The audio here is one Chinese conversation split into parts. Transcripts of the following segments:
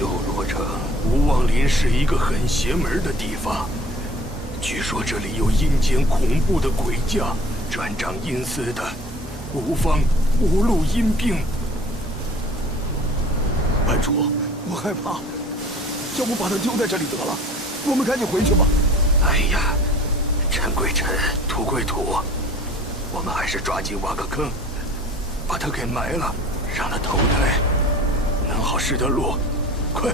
修罗城无望林是一个很邪门的地方，据说这里有阴间恐怖的鬼将，专掌阴司的，无方无路阴兵。班主，我害怕，要不把他丢在这里得了？我们赶紧回去吧。哎呀，尘归尘，土归土，我们还是抓紧挖个坑，把他给埋了，让他投胎，能好识得路。快！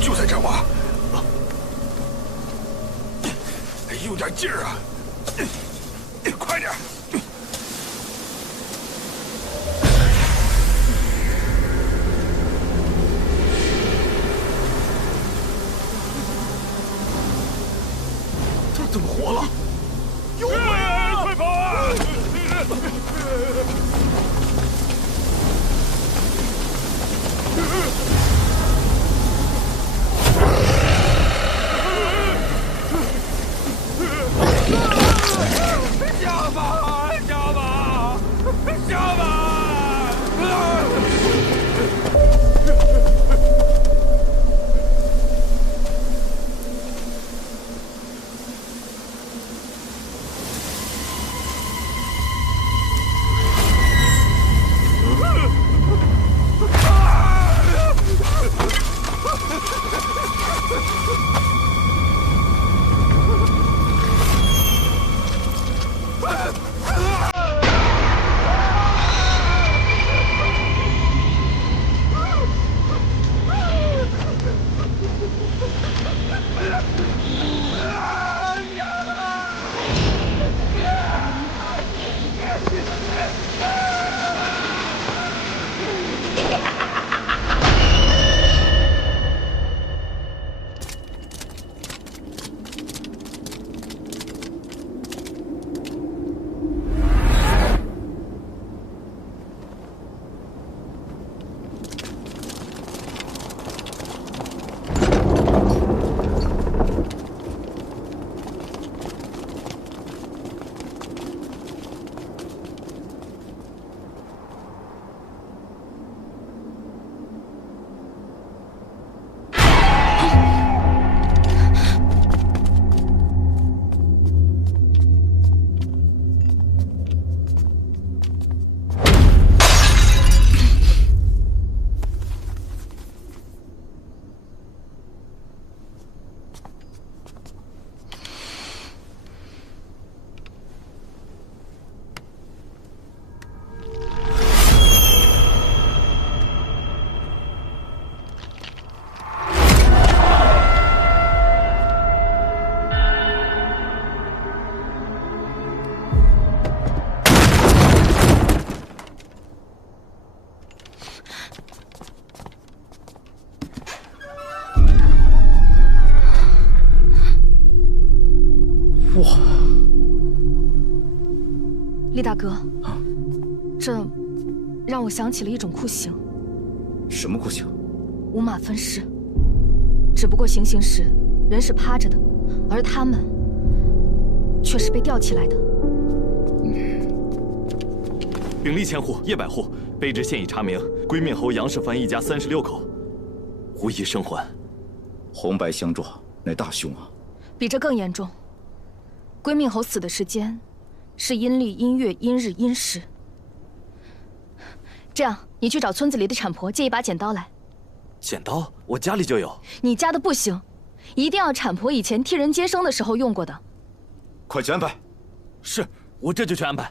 就在这挖，有点劲儿啊！快点！这怎么活了？有鬼！快跑啊！下吧，下吧，下吧！厉大哥，这让我想起了一种酷刑。什么酷刑？五马分尸。只不过行刑时人是趴着的，而他们却是被吊起来的。秉吏千户，叶百户，卑职现已查明，归命侯杨世蕃一家36口，无一生还。红白相撞，乃大凶啊！比这更严重。归命侯死的时间是阴历、阴月、阴日、阴时。这样，你去找村子里的产婆借一把剪刀来。剪刀？我家里就有。你家的不行，一定要产婆以前替人接生的时候用过的。快去安排。是，我这就去安排。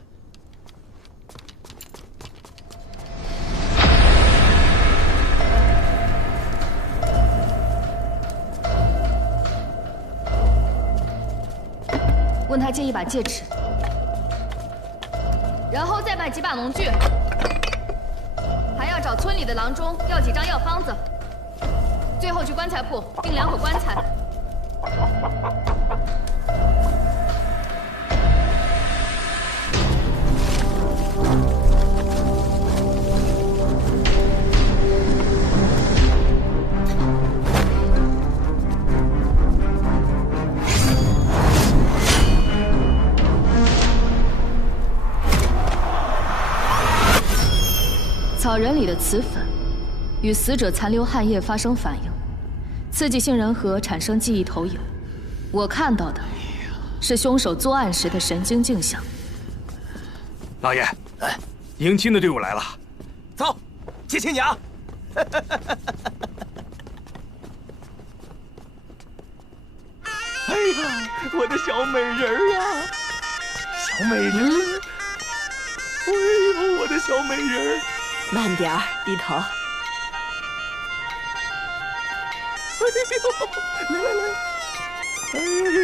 问他借一把戒指，然后再买几把农具，还要找村里的郎中要几张药方子，最后去棺材铺订2口棺材。草人里的磁粉与死者残留汗液发生反应，刺激杏仁核产生记忆投影。我看到的是凶手作案时的神经镜像。老爷，迎亲的队伍来了，走，接亲娘。哎呀，我的小美人儿啊，小美人儿！哎呦，我的小美人儿！慢点儿，低头。哎呦，来来来，哎呀！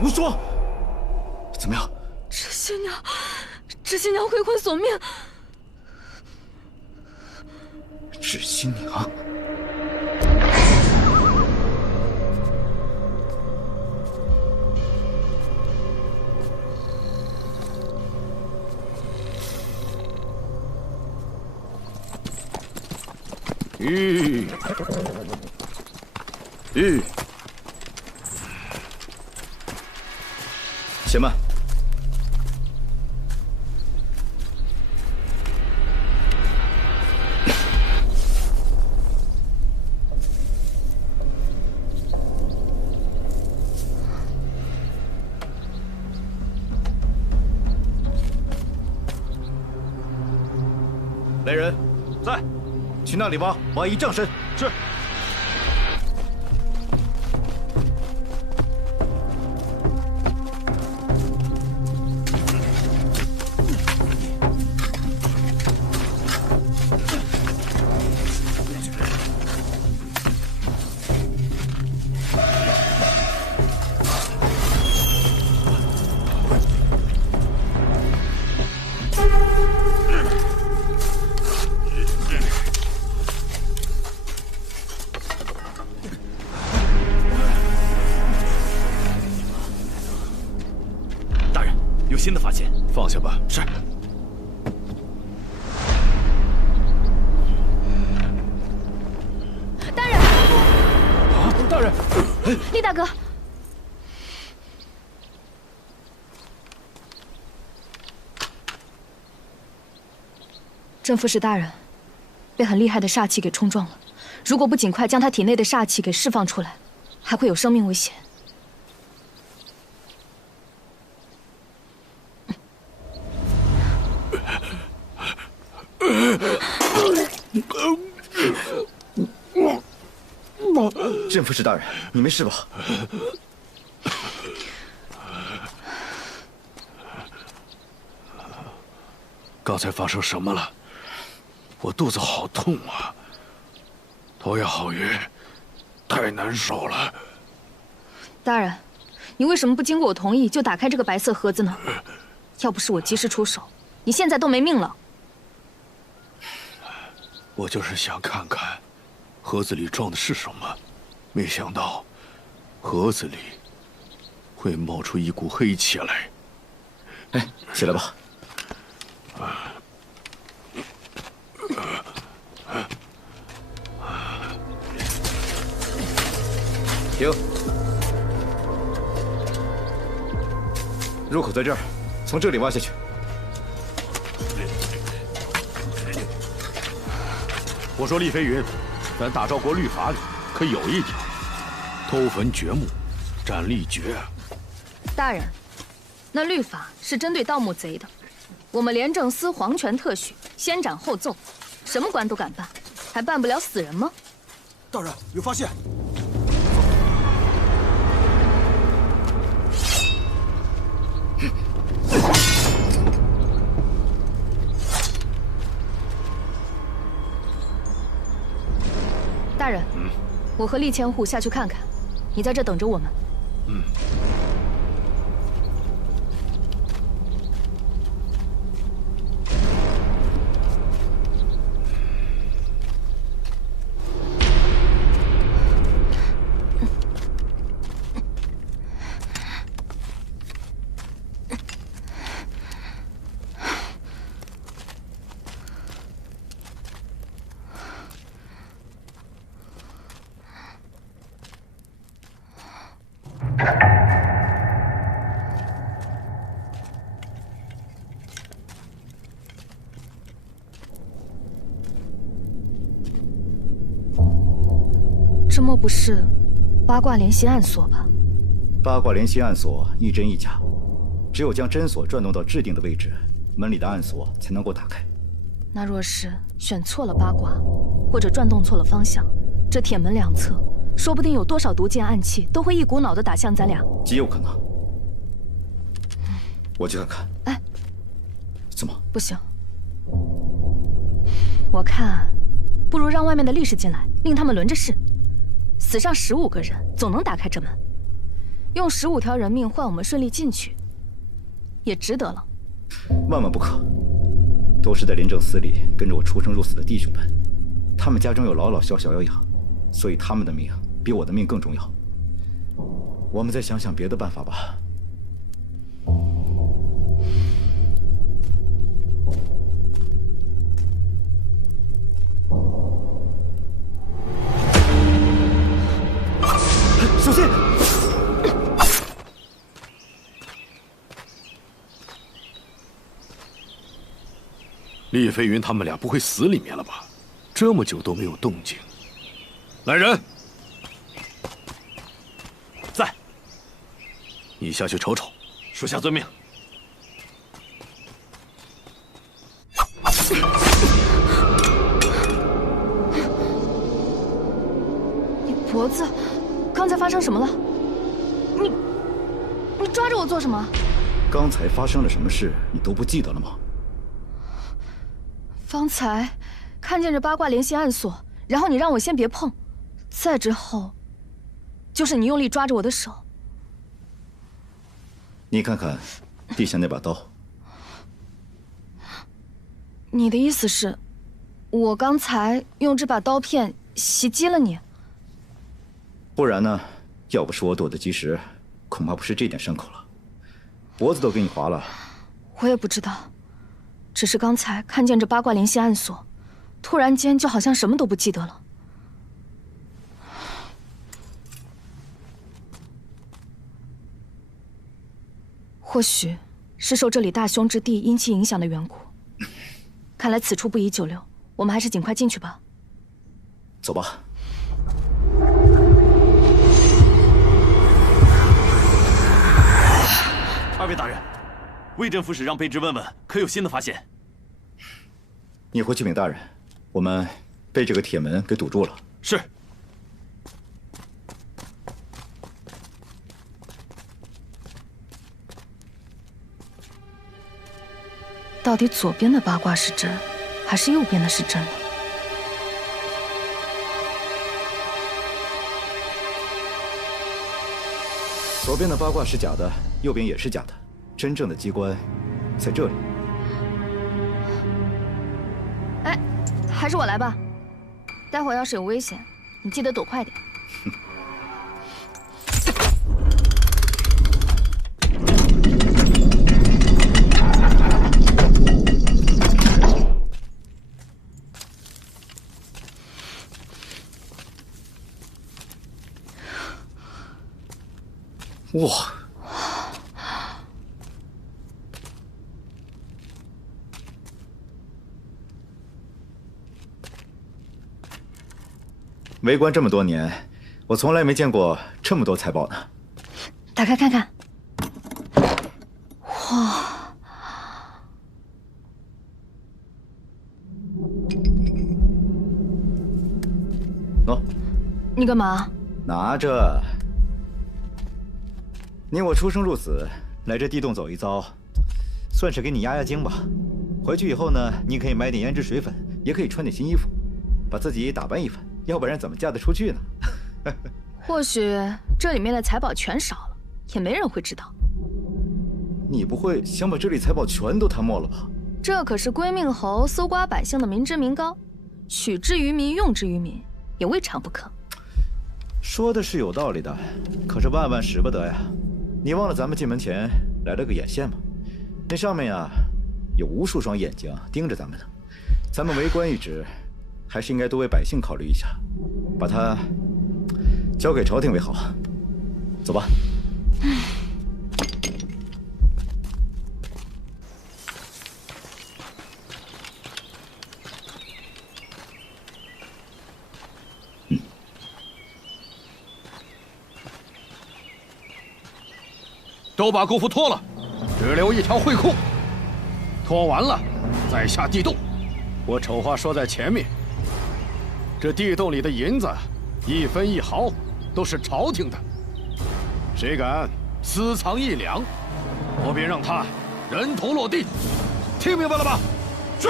无双，怎么样？知新娘回魂索命。知新娘。 且慢！来人，在，去那里挖一丈深。是。 来大人，有新的发现。放下吧。是。大人！啊，大人！厉大哥，正副使大人被很厉害的煞气给冲撞了，如果不尽快将他体内的煞气给释放出来，还会有生命危险。镇副使大人，你没事吧？刚才发生什么了？我肚子好痛啊！头也好晕，太难受了。大人，你为什么不经过我同意就打开这个白色盒子呢？要不是我及时出手，你现在都没命了。我就是想看看盒子里装的是什么，没想到盒子里会冒出一股黑气来。哎，起来吧。停。入口在这儿，从这里挖下去。我说厉飞云，咱大赵国律法里可有一条，偷坟掘墓，斩立决。大人，那律法是针对盗墓贼的，我们廉政司皇权特许，先斩后奏，什么官都敢办，还办不了死人吗？大人有发现。大人，我和厉千户下去看看，你在这等着我们。这莫不是八卦联系暗锁吧？八卦联系暗锁一真一假，只有将针锁转动到制定的位置，门里的暗锁才能够打开。那若是选错了八卦，或者转动错了方向，这铁门两侧说不定有多少毒箭暗器都会一股脑的打向咱俩。极有可能。我去看看。哎，怎么？不行，我看不如让外面的力士进来，令他们轮着试。死上15个人，总能打开这门。用15条人命换我们顺利进去，也值得了。万万不可！都是在廉政司里跟着我出生入死的弟兄们，他们家中有老老小小要养，所以他们的命比我的命更重要。我们再想想别的办法吧。小心！厉飞云他们俩不会死里面了吧？这么久都没有动静。来人，在。你下去瞅瞅。属下遵命。你脖子，刚才发生什么了？你抓着我做什么？刚才发生了什么事，你都不记得了吗？方才看见这八卦联系暗锁，然后你让我先别碰，再之后，就是你用力抓着我的手。你看看地下那把刀。你的意思是，我刚才用这把刀片袭击了你？不然呢？要不是我躲得及时，恐怕不是这点伤口了，脖子都给你划了。我也不知道，只是刚才看见这八卦联系暗锁，突然间就好像什么都不记得了。或许是受这里大凶之地阴气影响的缘故。看来此处不宜久留，我们还是尽快进去吧。走吧。二位大人，魏镇副使让卑职问问，可有新的发现？你回去禀大人，我们被这个铁门给堵住了。是。到底左边的八卦是真，还是右边的是真呢？左边的八卦是假的，右边也是假的，真正的机关在这里。哎，还是我来吧。待会儿要是有危险，你记得躲快点。哇！为官这么多年，我从来没见过这么多财宝呢。打开看看。哇！喏，你干嘛？拿着。你我出生入死，来这地洞走一遭，算是给你压压惊吧。回去以后呢，你可以买点胭脂水粉，也可以穿点新衣服，把自己打扮一番，要不然怎么嫁得出去呢？或许这里面的财宝全少了，也没人会知道。你不会想把这里财宝全都贪没了吧？这可是归命侯搜刮百姓的民脂民膏，取之于民，用之于民，也未尝不可。说的是有道理的，可是万万使不得呀。你忘了咱们进门前来了个眼线吗？那上面呀，有无数双眼睛盯着咱们呢。咱们为官一职，还是应该多为百姓考虑一下，把它交给朝廷为好。走吧。都把功夫脱了，只留一条会裤。脱完了，再下地洞。我丑话说在前面，这地洞里的银子，一分一毫都是朝廷的。谁敢私藏1两，我便让他人头落地。听明白了吧？是。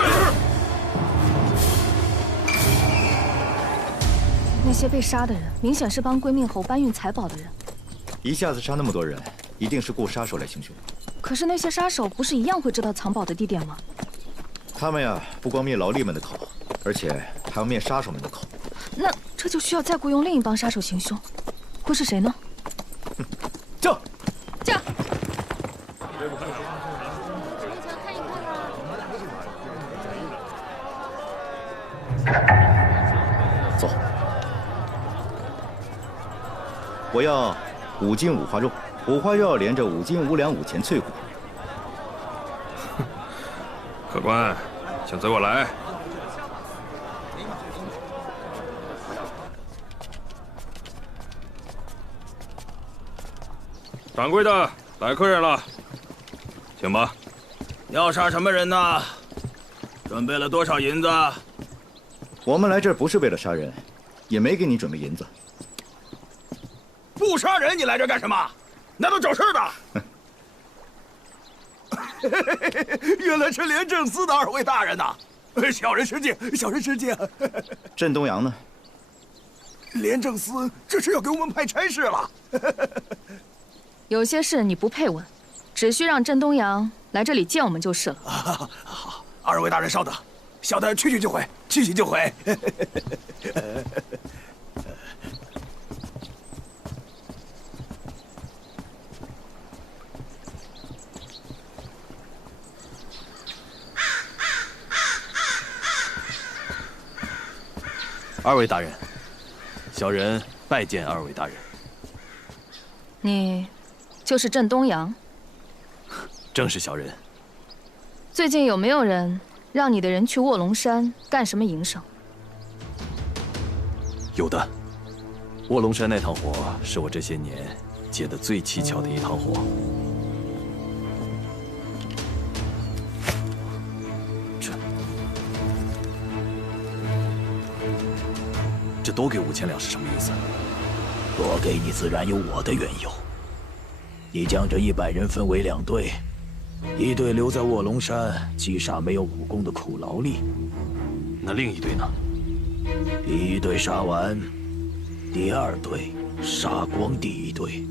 那些被杀的人，明显是帮归命侯搬运财宝的人。一下子杀那么多人，一定是雇杀手来行凶。可是那些杀手不是一样会知道藏宝的地点吗？他们呀，不光灭劳力们的口，而且还要灭杀手们的口。那这就需要再雇佣另一帮杀手行凶，会是谁呢？驾！驾！走。我要5斤五花肉，五花肉连着5斤5两5钱脆骨。客官，请随我来。掌柜的，来客人了，请吧。要杀什么人呢？准备了多少银子？我们来这儿不是为了杀人，也没给你准备银子。不杀人，你来这干什么？难道找事的？原来是廉政司的2位大人呐！小人失敬，小人失敬。镇东阳呢？廉政司这是要给我们派差事了。有些事你不配问，只需让镇东阳来这里见我们就是了。好，二位大人稍等，小的去就回，去就回。二位大人，小人拜见二位大人。你就是镇东阳？正是小人。最近有没有人让你的人去卧龙山干什么营生？有的。卧龙山那趟活是我这些年接的最蹊跷的一趟活。这多给5000两是什么意思？多给你自然有我的缘由。你将这100人分为2队，一队留在卧龙山击杀没有武功的苦劳力，那另一队呢？第1队杀完，第2队杀光第1队。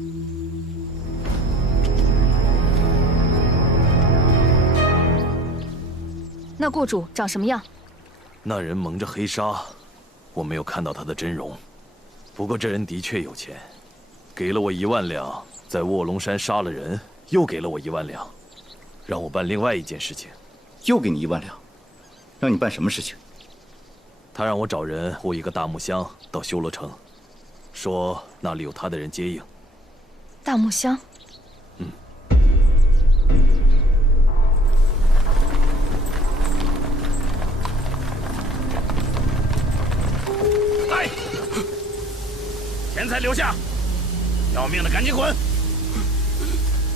那雇主长什么样？那人蒙着黑纱。我没有看到他的真容，不过这人的确有钱，给了我1万两，在卧龙山杀了人，又给了我1万两，让我办另外一件事情。又给你1万两，让你办什么事情？他让我找人护一个大木箱到修罗城，说那里有他的人接应。大木箱？钱财留下，要命的赶紧滚！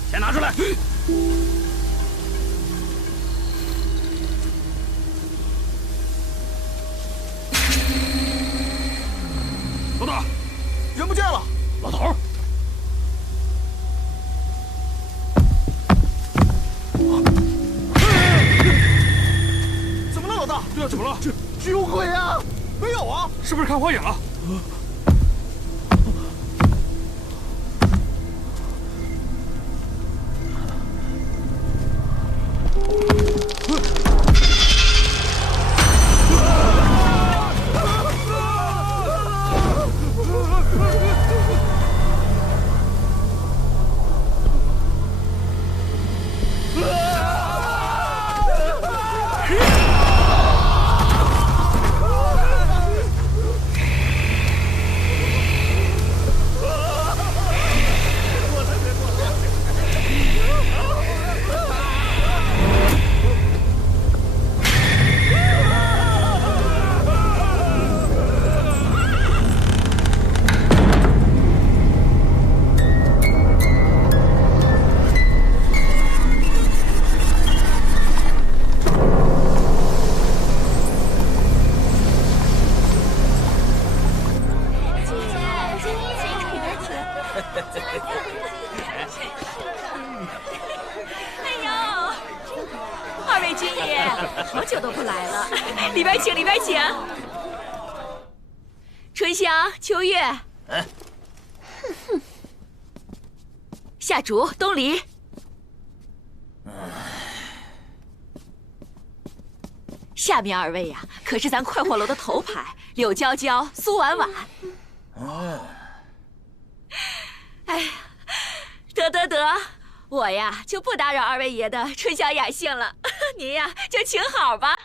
钱拿出来！老大，人不见了！老头，怎么了，老大？对啊，怎么了？这有鬼啊！没有啊！是不是看花眼了？春香、秋月，夏竹、东篱。下面2位呀，可是咱快活楼的头牌，柳娇娇、苏婉婉。哎呀，得，我呀就不打扰2位爷的春宵雅兴了，您呀就请好吧。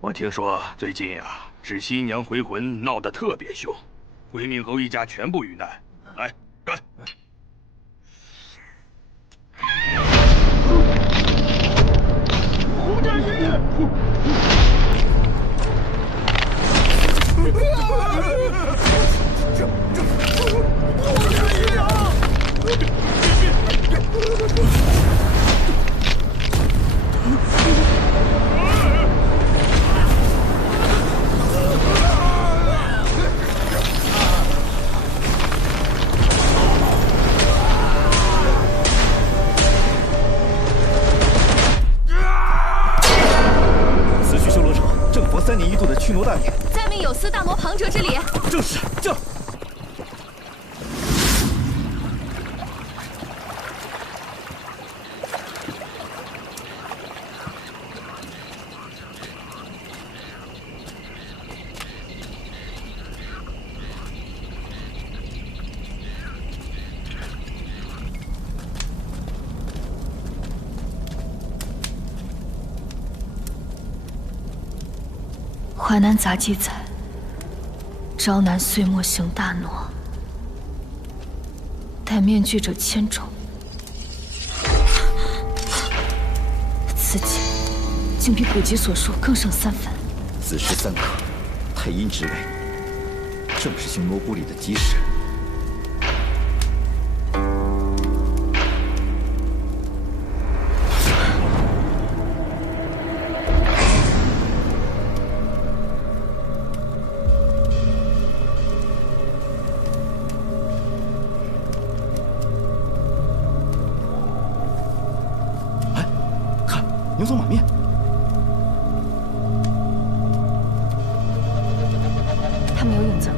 我听说最近啊，是新娘回魂闹得特别凶，回命侯一家全部遇难。来，干！胡家爷！胡家爷啊！驱挪大礼。再命有司大挪旁者之礼。正是，正。淮南杂记载，朝南岁末行大挪，戴面具者千种。此景竟比古籍所述更胜3分。子时3刻，太阴之位，正是行挪古礼的吉时。牛头马面，他们有影子。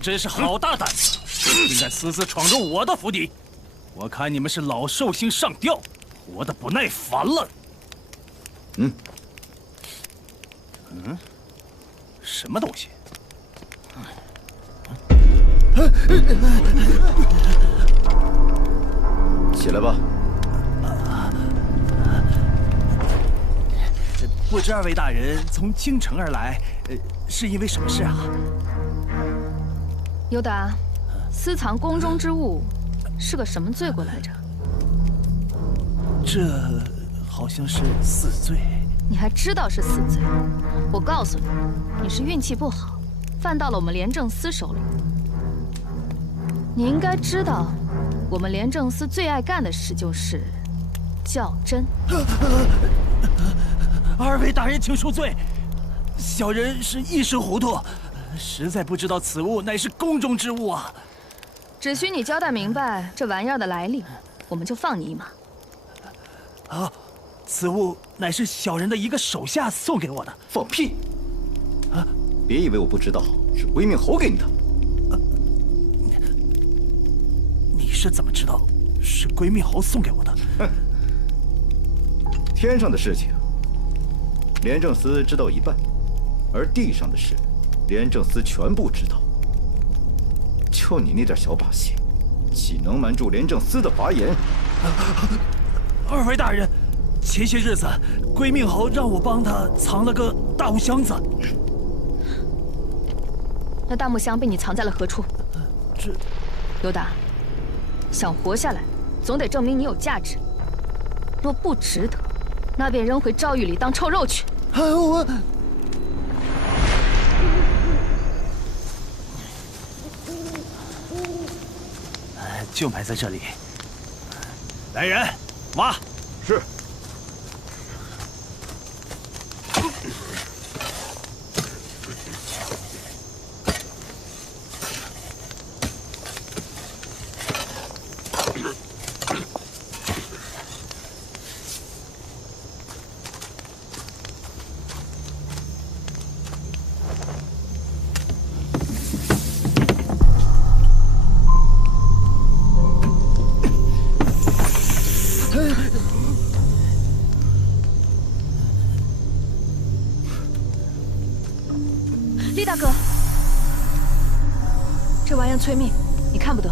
真是好大胆子，竟敢私自闯入我的府邸！我看你们是老寿星上吊，活得不耐烦了。什么东西？起来吧。不知二位大人从京城而来，是因为什么事啊？尤达，私藏宫中之物，是个什么罪过来着？这好像是4罪。你还知道是4罪？我告诉你，你是运气不好，犯到了我们廉政司手里。你应该知道，我们廉政司最爱干的事就是较真。二位大人请恕罪，小人是一时糊涂，实在不知道此物乃是宫中之物啊。只需你交代明白这玩意儿的来历，我们就放你一马。啊，此物乃是小人的一个手下送给我的。放屁！啊，别以为我不知道，是归命侯给你的。你是怎么知道是归命侯送给我的？哼，天上的事情，廉政司知道一半，而地上的事，廉政司全部知道。就你那点小把戏，岂能瞒住廉政司的法眼？二位大人，前些日子归命侯让我帮他藏了个大木箱子。那大木箱被你藏在了何处？这，刘达，想活下来，总得证明你有价值。若不值得，那便扔回诏狱里当臭肉去。我。就埋在这里。来人，挖！是。厉大哥，这玩意儿催命，你看不得。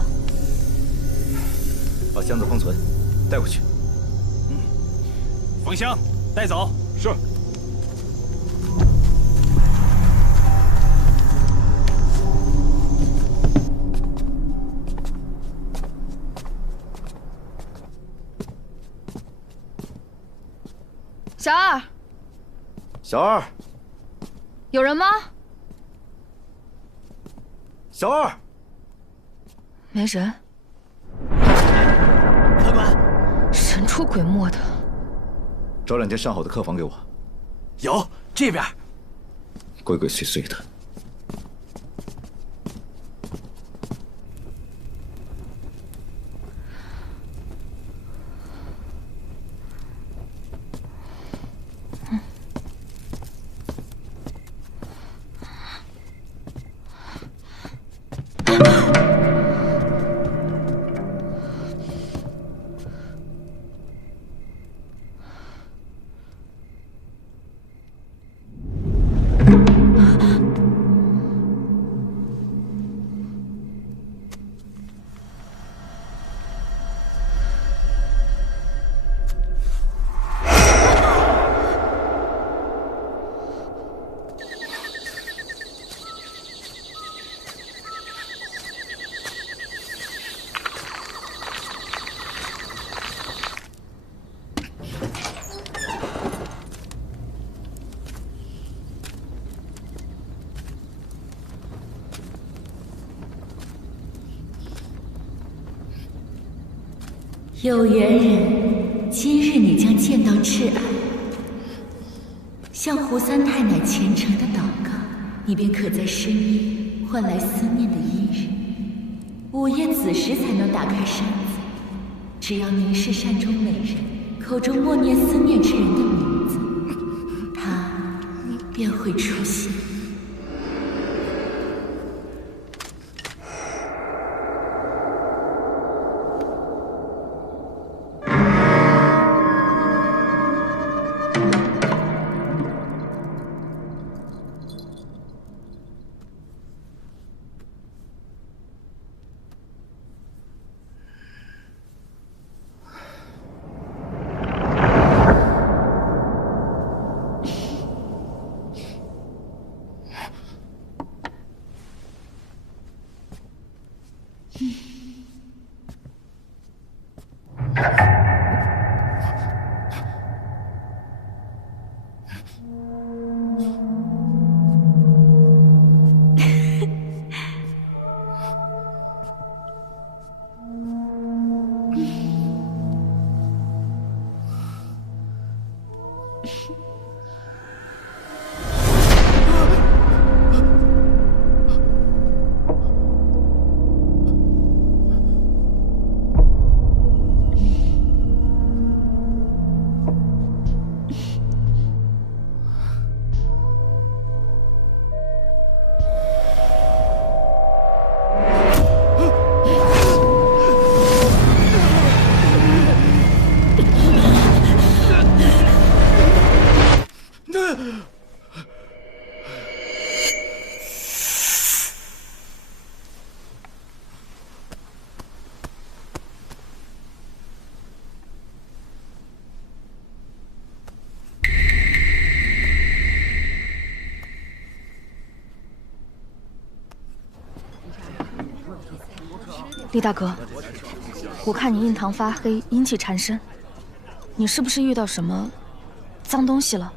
把箱子封存，带回去。封箱，带走。是。小二，小二，有人吗？小二，没人。客官，神出鬼没的。找2间上好的客房给我。有，这边。鬼鬼祟祟的。有缘人，今日你将见到挚爱。向胡三太奶虔诚的祷告，你便可在深夜换来思念的伊人。午夜子时才能打开扇子，只要凝视扇中美人，口中默念思念之人的名字，他便会出现。厉大哥，我看你印堂发黑，阴气缠身，你是不是遇到什么脏东西了？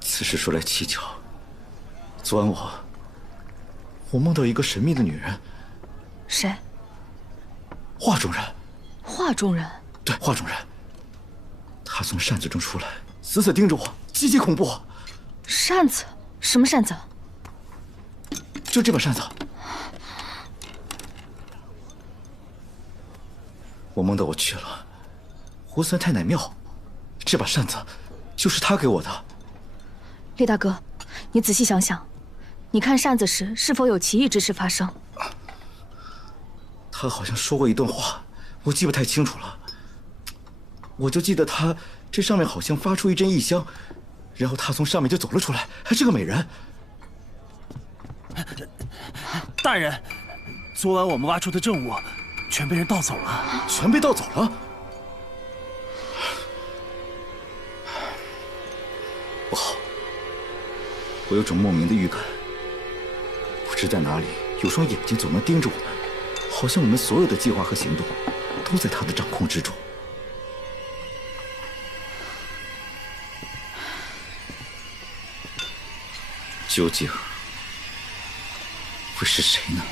此事说来蹊跷，昨晚我梦到一个神秘的女人。谁？画中人。画中人？对，画中人。她从扇子中出来，死死盯着我，极其恐怖。扇子？什么扇子？就这把扇子。我梦到我去了猢狲太奶庙，这把扇子就是她给我的。厉大哥，你仔细想想，你看扇子时是否有奇异之事发生？他好像说过一段话，我记不太清楚了。我就记得他这上面好像发出一阵异香，然后他从上面就走了出来，还是个美人。大人，昨晚我们挖出的证物全被人盗走了。全被盗走了？不好，我有种莫名的预感，不知在哪里有双眼睛总能盯着我们，好像我们所有的计划和行动都在他的掌控之中。究竟会是谁呢？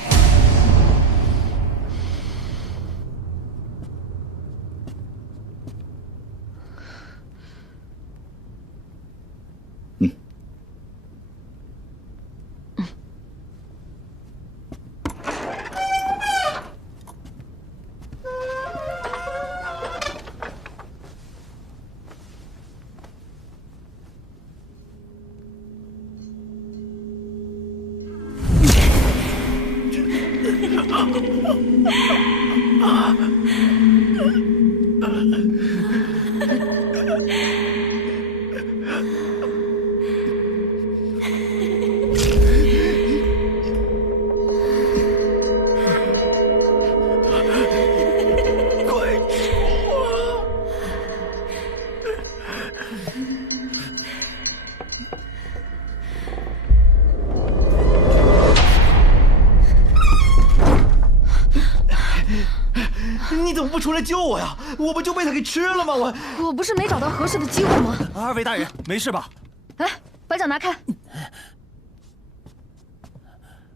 你怎么不出来救我呀？我不就被他给吃了吗？我不是没找到合适的机会吗？二位大人，没事吧？哎，把脚拿开！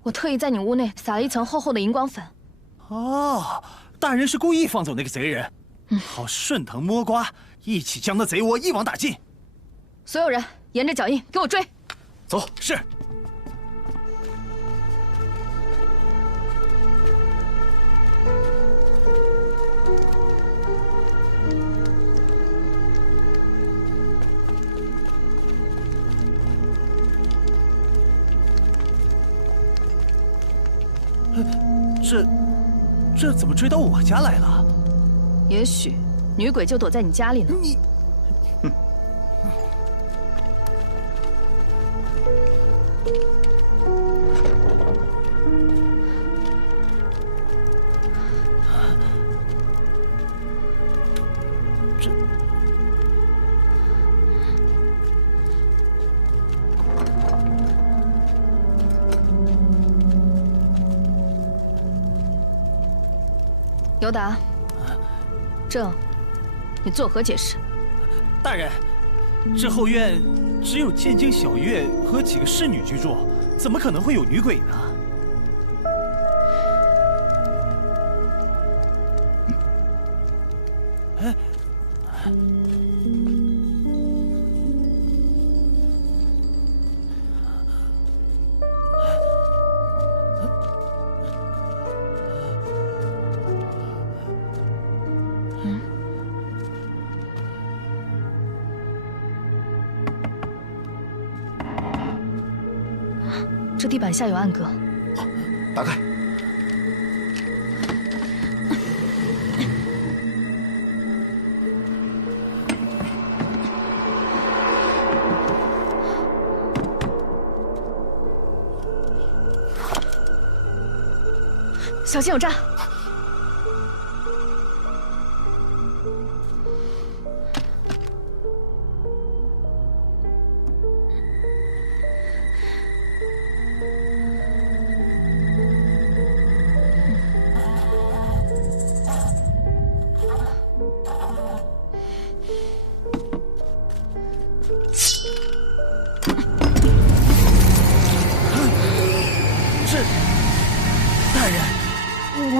我特意在你屋内撒了一层厚厚的荧光粉。哦，大人是故意放走那个贼人，好顺藤摸瓜，一起将那贼窝一网打尽。所有人沿着脚印给我追！走。是。这怎么追到我家来了？也许女鬼就躲在你家里呢。你，尤达，这你作何解释？大人，这后院只有剑京小月和几个侍女居住，怎么可能会有女鬼呢？哎，这地板下有暗格。好，打开。小心有诈！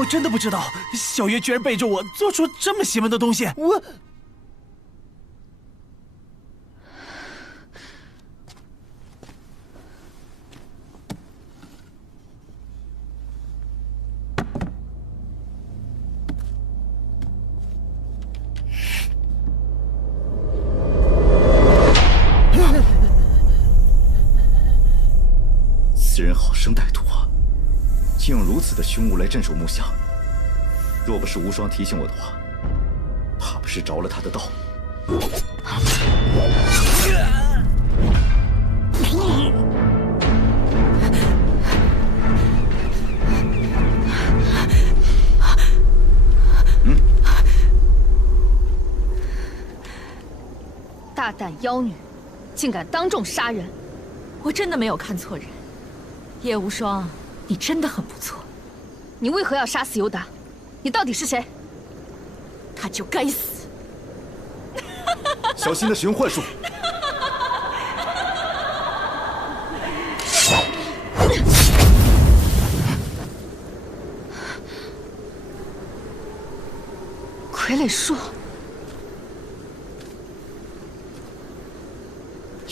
真的不知道，小月居然背着我做出这么邪门的东西。我。 此人好生歹毒啊！竟用如此的凶物来镇守木下。若不是无双提醒我的话，怕不是着了他的道。大胆妖女，竟敢当众杀人！我真的没有看错人。 叶无双，你真的很不错。你为何要杀死尤达？你到底是谁？他就该死！小心的使用幻术。傀儡术，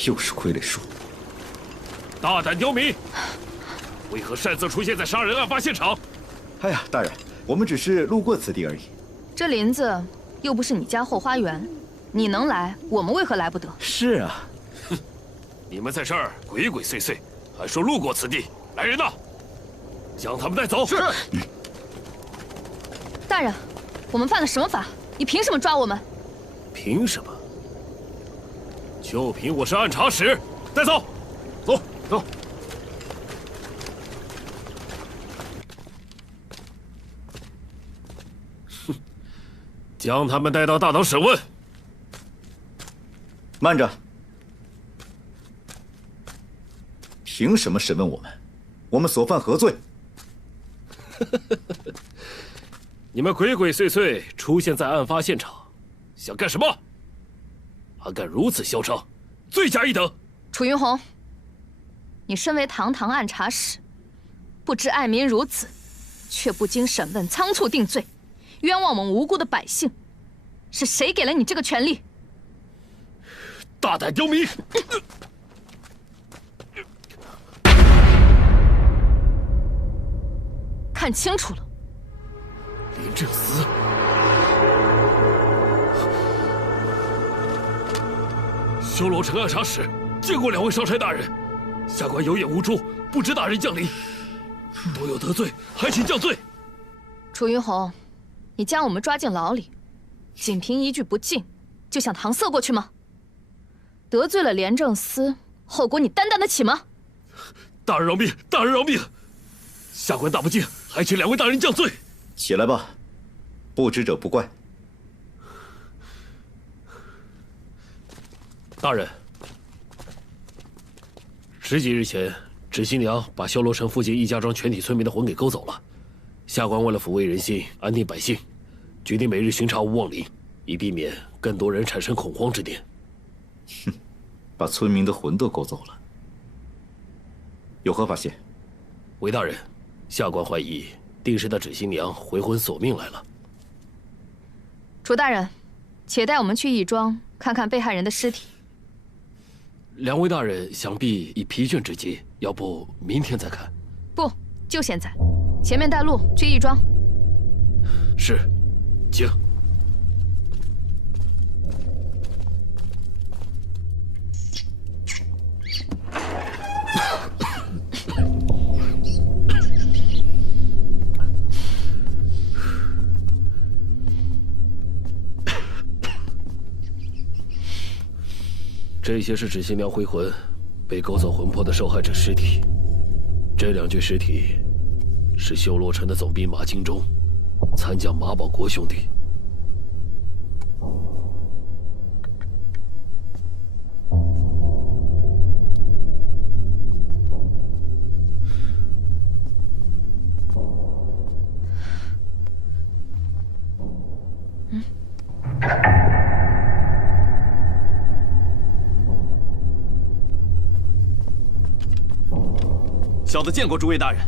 又是傀儡术。 大胆刁民，为何擅自出现在杀人案发现场？哎呀，大人，我们只是路过此地而已。这林子又不是你家后花园，你能来，我们为何来不得？是啊，哼，你们在这儿鬼鬼祟祟，还说路过此地，来人呐，将他们带走。是。大人，我们犯了什么法？你凭什么抓我们？凭什么？就凭我是按察使，带走，走。 走，哼，将他们带到大堂审问。慢着，凭什么审问我们？我们所犯何罪？你们鬼鬼祟祟出现在案发现场，想干什么？还敢如此嚣张，罪加一等。楚云红。 你身为堂堂按察使，不知爱民如子，却不经审问仓促定罪，冤枉我们无辜的百姓，是谁给了你这个权利？大胆刁民！看清楚了，林正思，修罗城按察使见过2位上差大人。 下官有眼无珠，不知大人降临，多有得罪，还请降罪。楚云红，你将我们抓进牢里，仅凭一句不敬，就想搪塞过去吗？得罪了廉政司，后果你担当得起吗？大人饶命！大人饶命！下官大不敬，还请2位大人降罪。起来吧，不知者不怪。大人。 10几日前，芷新娘把修罗城附近易家庄全体村民的魂给勾走了。下官为了抚慰人心、安定百姓，决定每日巡查无妄灵，以避免更多人产生恐慌之念。哼，把村民的魂都勾走了，有何发现？韦大人，下官怀疑定是那芷新娘回魂索命来了。楚大人，且带我们去义庄看看被害人的尸体。 2位大人想必已疲倦之极，要不明天再看？不，就现在。前面带路去义庄。是，请。这些是芷新娘回魂被勾走魂魄的受害者尸体。这2具尸体是修罗城的总兵马金忠、参将马保国兄弟。小的见过诸位大人，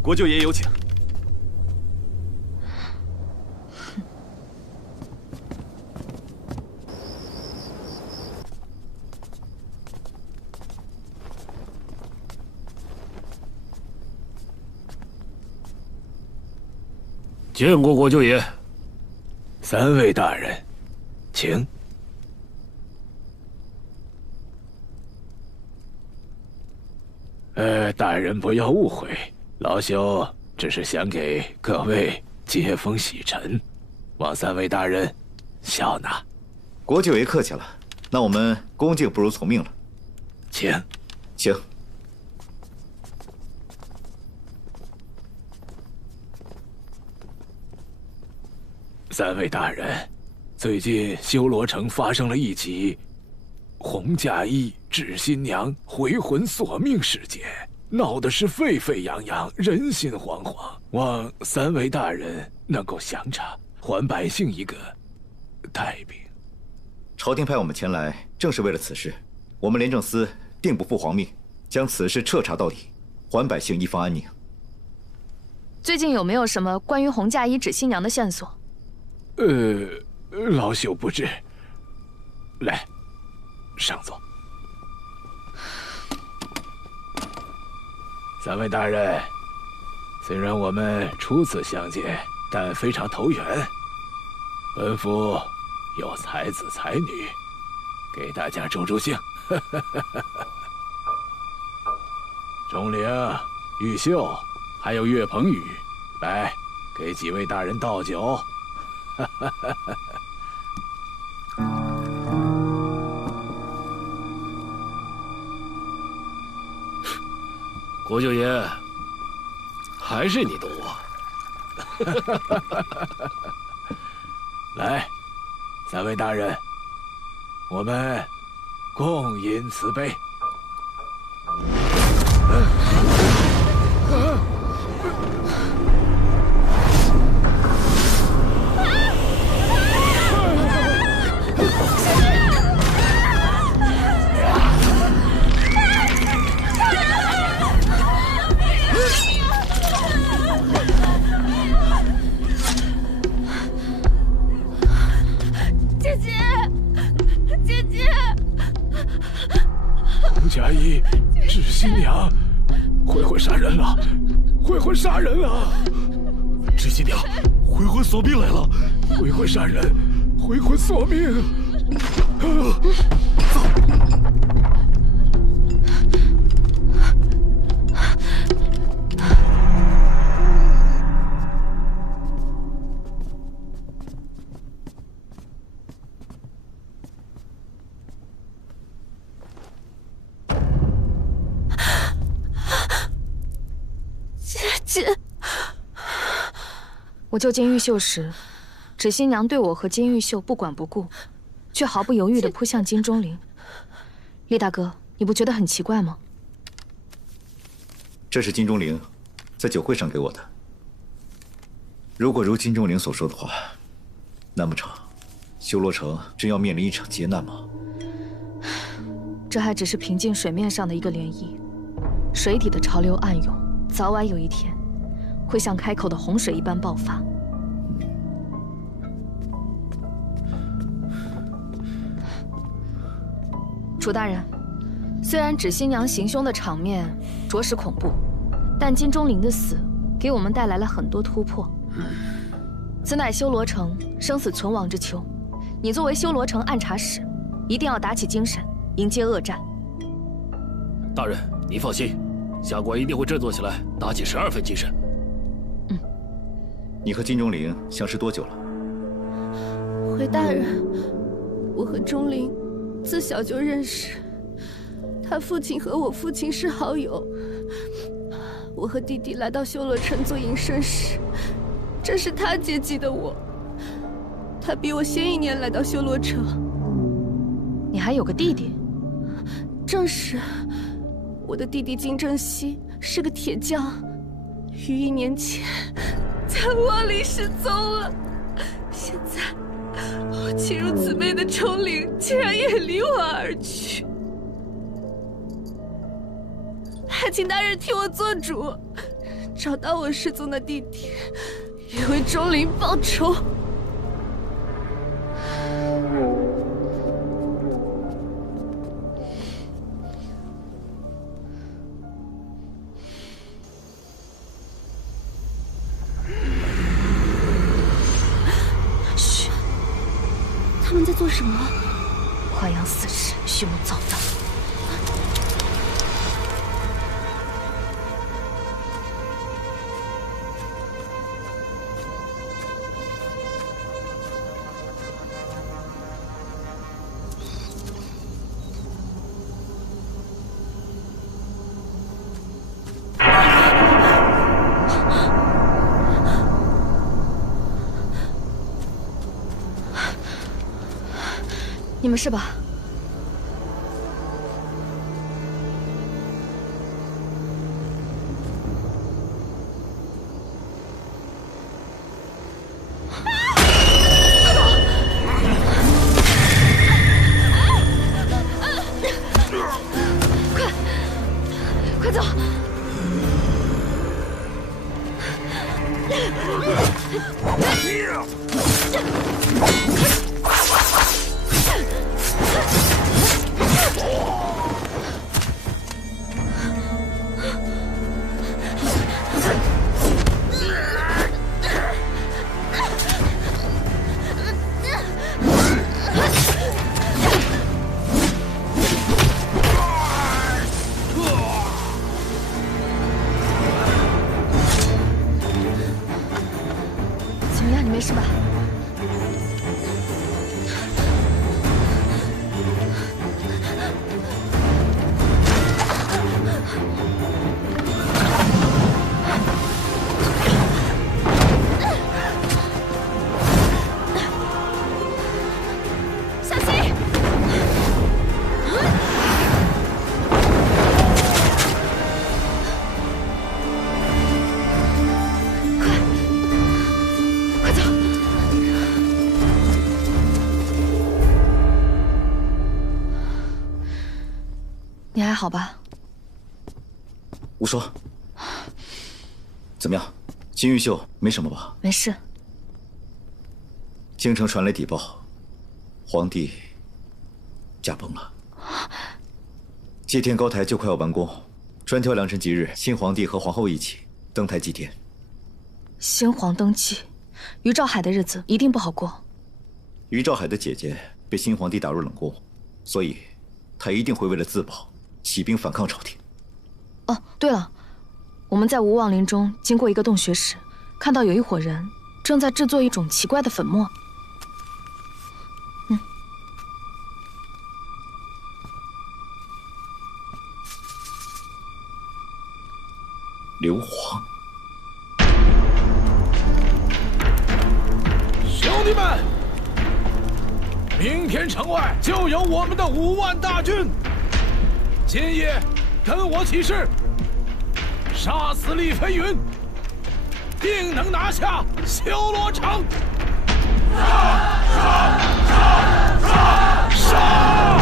国舅爷有请。见过国舅爷。三位大人，请。大人不要误会，老朽只是想给各位接风洗尘，望三位大人笑纳。国舅爷客气了，那我们恭敬不如从命了。请，请。三位大人，最近修罗城发生了一起红嫁衣致新娘回魂索命事件，闹得是沸沸扬扬，人心惶惶。望三位大人能够详查，还百姓一个太平。朝廷派我们前来，正是为了此事。我们廉政司定不负皇命，将此事彻查到底，还百姓一方安宁。最近有没有什么关于红嫁衣指新娘的线索？老朽不知。来，上座。三位大人，虽然我们初次相见，但非常投缘。本府有才子才女，给大家助助兴。钟灵、玉秀，还有岳鹏宇，来，给几位大人倒酒。国舅爷，还是你懂我。来，三位大人，我们共饮此杯。嫁衣致新娘，回魂杀人了！回魂杀人了！致新娘，回魂索命来了！回魂杀人，回魂索命！走。我救金玉秀时，芷新娘对我和金玉秀不管不顾，却毫不犹豫地扑向金钟灵。厉大哥，你不觉得很奇怪吗？这是金钟灵在酒会上给我的。如果如金钟灵所说的话，难不成修罗城真要面临一场劫难吗？这还只是平静水面上的一个涟漪，水底的潮流暗涌，早晚有一天会像开口的洪水一般爆发。楚大人，虽然芷新娘行凶的场面着实恐怖，但金钟灵的死给我们带来了很多突破。此乃修罗城生死存亡之秋，你作为修罗城暗察使，一定要打起精神，迎接恶战。大人，您放心，下官一定会振作起来，打起12分精神。你和金钟灵相识多久了？回大人，我和钟灵自小就认识，他父亲和我父亲是好友。我和弟弟来到修罗城做营生时，正是他接济的我。他比我先1年来到修罗城。你还有个弟弟？正是，我的弟弟金正熙是个铁匠，于1年前在窝里失踪了。现在我弃如此辈的钟灵竟然也离我而去，还请大人替我做主，找到我失踪的弟弟，也为钟灵报仇。们在做什么？华阳死士，蓄谋造反。你们是吧？快走！怎么样？你没事吧？小心！快走！你还好吧？无说。怎么样，金玉秀没什么吧？没事。京城传来邸报，皇帝驾崩了。祭天高台就快要完工，专挑良辰吉日，新皇帝和皇后一起登台祭天。新皇登基，于兆海的日子一定不好过。于兆海的姐姐被新皇帝打入冷宫，所以他一定会为了自保，起兵反抗朝廷。哦，对了，我们在无望林中经过一个洞穴时，看到有一伙人正在制作一种奇怪的粉末。硫磺。兄弟们，明天城外就有我们的5万大军。今夜跟我起誓，杀死厉飞云，定能拿下修罗城。杀！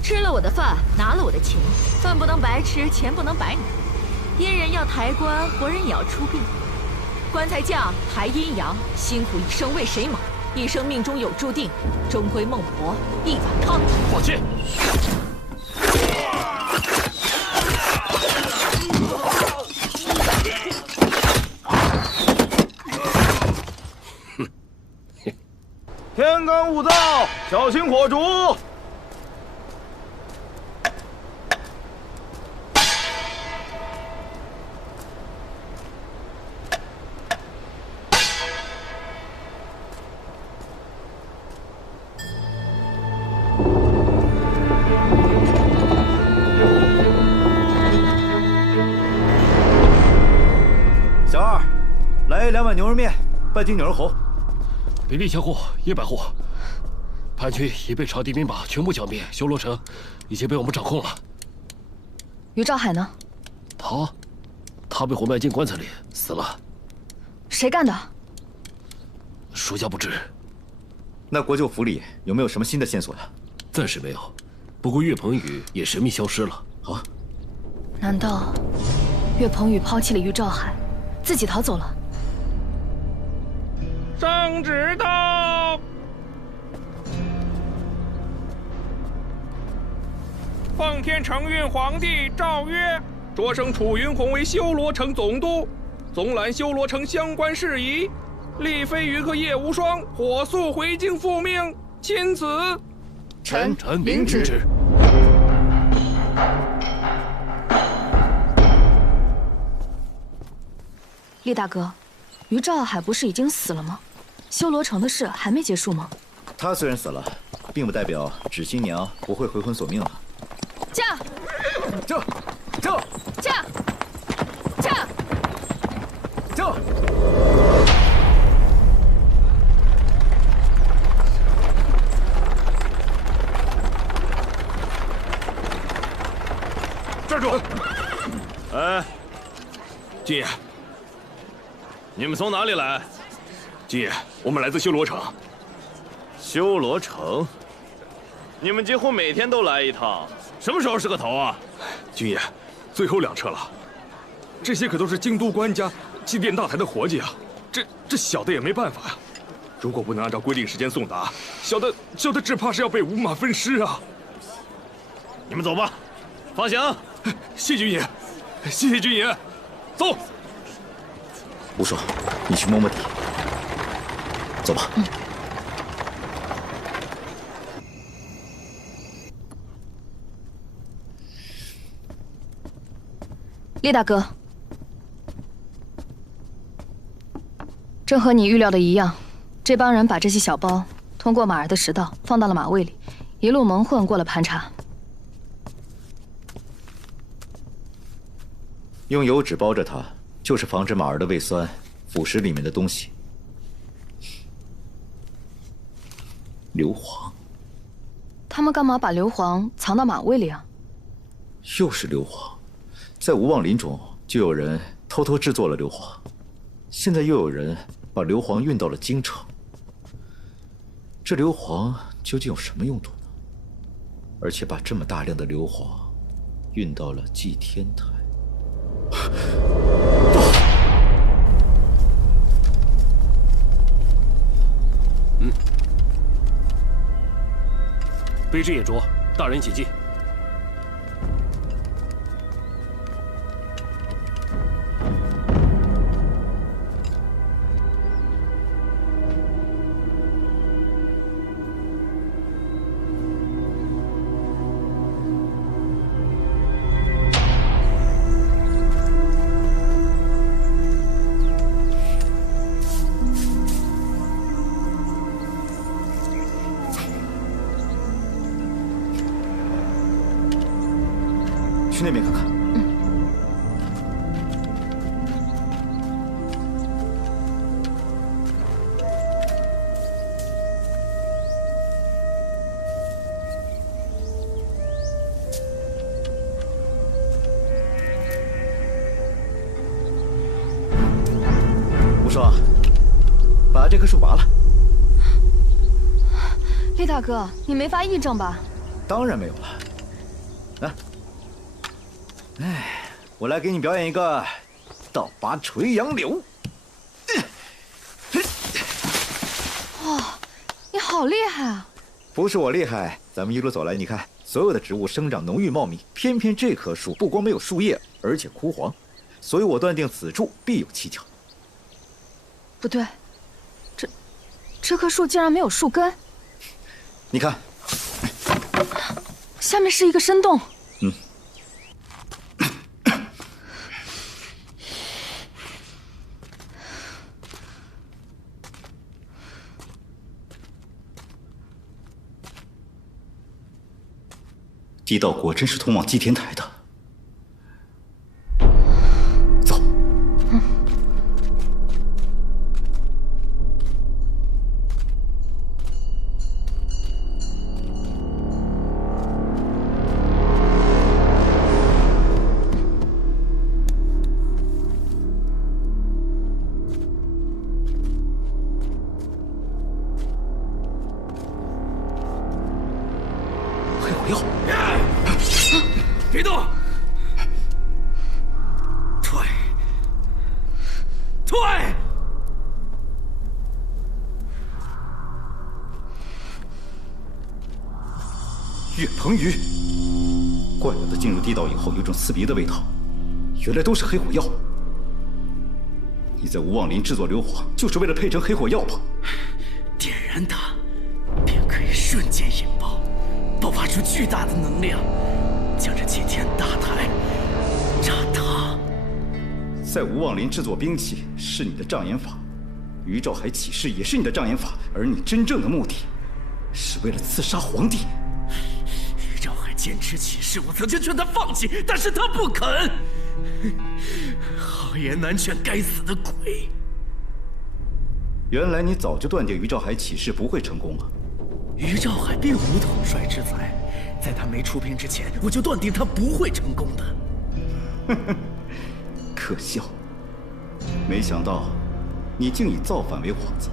吃了我的饭，拿了我的钱，饭不能白吃，钱不能白拿。阉人要抬棺，活人也要出殡。棺材匠抬阴阳，辛苦一生为谁忙？一生命中有注定，终归孟婆一碗汤。放弃！天干物燥，小心火烛。小二，来2碗牛肉面，半斤牛肉喉。比例千户，100户。叛军已被朝敌兵马全部剿灭，修罗城已经被我们掌控了。于兆海呢？他被活埋进棺材里死了。谁干的？属下不知。那国舅府里有没有什么新的线索呀？暂时没有，不过岳鹏宇也神秘消失了。啊？难道岳鹏宇抛弃了于兆海，自己逃走了？圣旨到！奉天承运皇帝诏曰：擢升楚云宏为修罗城总督，总揽修罗城相关事宜。丽飞云和叶无双火速回京复命，钦此。臣明旨。厉大哥，于兆海不是已经死了吗？修罗城的事还没结束吗？他虽然死了，并不代表芷新娘不会回魂索命了。驾！驾！站住！哎，金爷，你们从哪里来？金爷，我们来自修罗城。修罗城？你们几乎每天都来一趟，什么时候是个头啊？军爷，最后2车了，这些可都是京都官家祭奠大台的活计啊！这小的也没办法呀。如果不能按照规定时间送达，小的只怕是要被五马分尸啊！你们走吧，放行。谢军爷，谢谢军爷，走。无双，你去摸摸底。走吧。厉大哥，正和你预料的一样，这帮人把这些小包通过马儿的食道放到了马胃里，一路蒙混过了盘查。用油纸包着它，就是防止马儿的胃酸腐蚀里面的东西。硫磺，他们干嘛把硫磺藏到马胃里啊？又是硫磺，在无望林中就有人偷偷制作了硫磺，现在又有人把硫磺运到了京城。这硫磺究竟有什么用途呢？而且把这么大量的硫磺运到了祭天台。卑职也着，大人请进。去那边看看。无双，把这棵树拔了。厉大哥，你没发癔症吧？当然没有了。来。哎，我来给你表演一个倒拔垂杨柳。哇，你好厉害啊！不是我厉害，咱们一路走来，你看，所有的植物生长浓郁茂密，偏偏这棵树不光没有树叶，而且枯黄，所以我断定此处必有蹊跷。不对，这棵树竟然没有树根。你看，下面是一个深洞。嗯。地道果真是通往祭天台的。走。退！岳鹏宇，怪不得进入地道以后有种刺鼻的味道，原来都是黑火药。你在无妄林制作硫磺，就是为了配成黑火药吧？点燃它，便可以瞬间引爆，爆发出巨大的能量，将这祭天大台炸塌。在无妄林制作兵器是你的障眼法，于兆海起事也是你的障眼法，而你真正的目的，是为了刺杀皇帝。于兆海坚持起事，我曾经劝他放弃，但是他不肯。好言难劝，该死的鬼！原来你早就断定于兆海起事不会成功啊！于兆海并无统帅之才，在他没出兵之前，我就断定他不会成功的。可笑！没想到你竟以造反为幌子，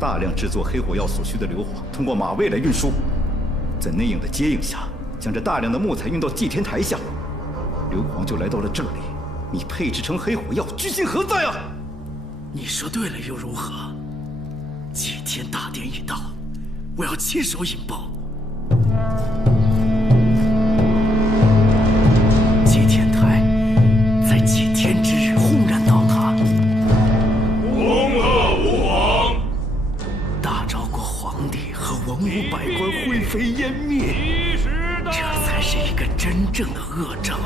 大量制作黑火药所需的硫磺，通过马卫来运输，在内应的接应下，将这大量的木材运到祭天台下，硫磺就来到了这里。你配制成黑火药，居心何在啊？你说对了又如何？祭天大典已到，我要亲手引爆。祭天台在祭天之日轰然倒塌，洪恶无王，大昭国皇帝和文武百官灰飞烟灭，这才是一个真正的恶兆。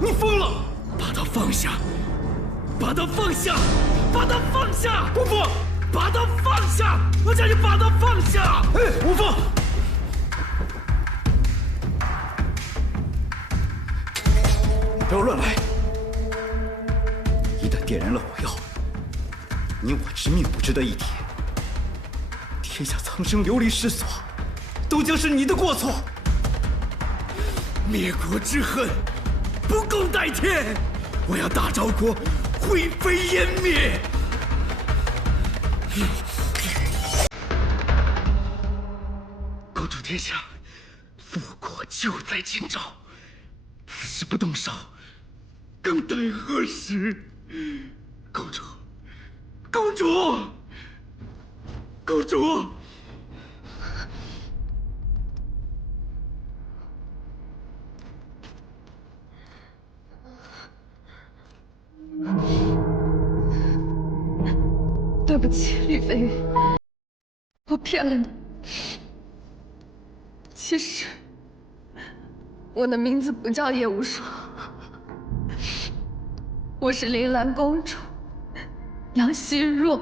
你疯了！把他放下！把他放下！把他放下！不放！把他放下！我叫你把他放下！哎，无放！不要乱来！一旦点燃了火药，你我之命不值得一提。天下苍生流离失所，都将是你的过错。灭国之恨不共戴天，我要大昭国灰飞烟灭！公主殿下，复国就在今朝，此时不动手，更待何时？公主，公主，公主！对不起，吕飞宇，我骗了你。其实，我的名字不叫叶无双，我是铃兰公主杨希若。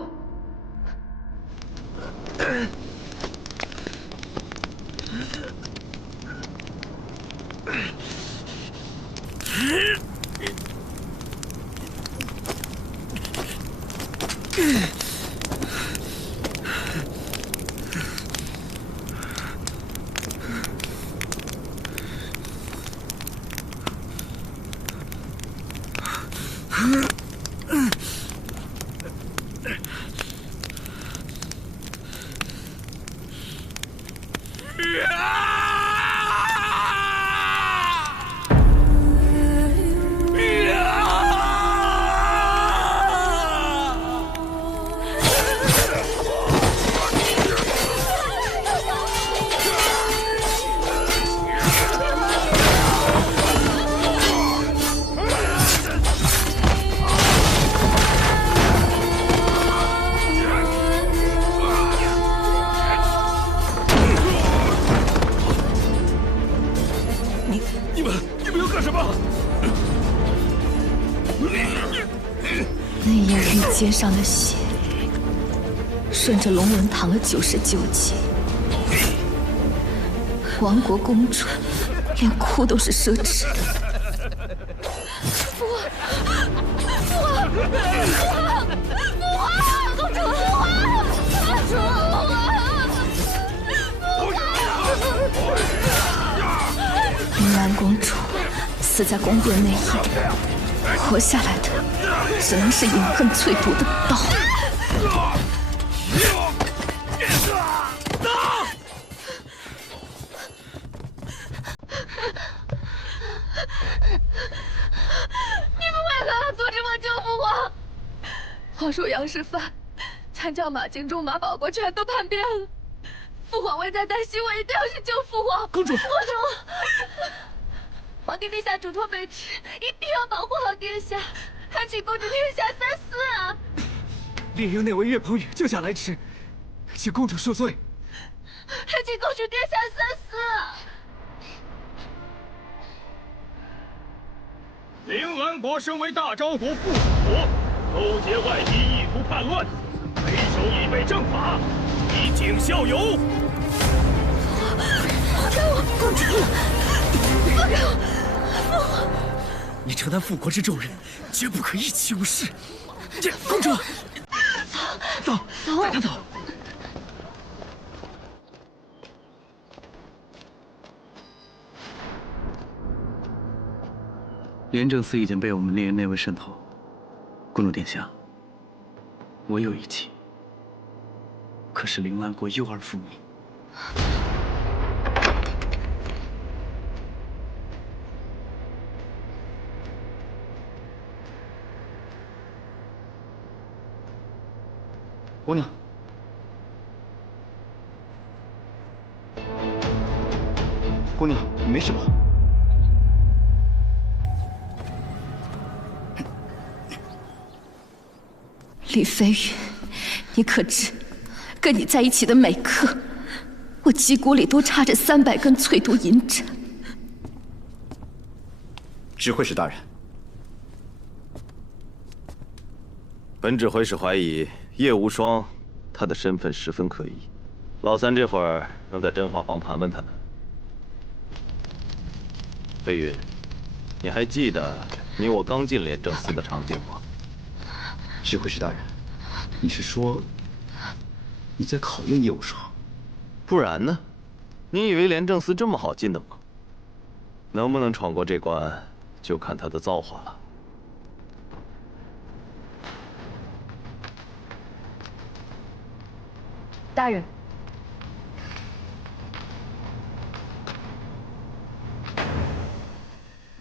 你们要干什么？那叶玉肩上的血，顺着龙纹淌了99级。亡国公主连哭都是奢侈的。父皇，公主，铃兰公主死在宫殿内翼，活下来的只能是饮恨淬毒的刀。皇说杨氏藩、参将马敬忠、马保国全都叛变了。父皇危在旦夕，我一定要去救父皇。公主，公主，皇帝陛下嘱托卑职，一定要保护好殿下，还请公主殿下三思啊！炼狱那位岳鹏宇救驾来迟，请公主恕罪。还请公主殿下三思啊！凌安国身为大昭国附属国，勾结外敌，意图叛乱，为首以备正法，以儆效尤。放开我，公主！放开我！你承担复国之重任，绝不可意气用事。公主，走，带她走。廉政司已经被我们猎人内卫渗透。公主殿下，我有一计，可使凌安国忧而复明。姑娘，姑娘，你没事吧？李飞宇，你可知，跟你在一起的每刻，我脊骨里都插着300根淬毒银针。指挥使大人，本指挥使怀疑叶无双，他的身份十分可疑。老三这会儿正在真话坊盘问他呢。飞云，你还记得你我刚进廉政司的场景吗？指挥使大人，你是说你在考验叶无双？不然呢？你以为廉政司这么好进的吗？能不能闯过这关，就看他的造化了。大人，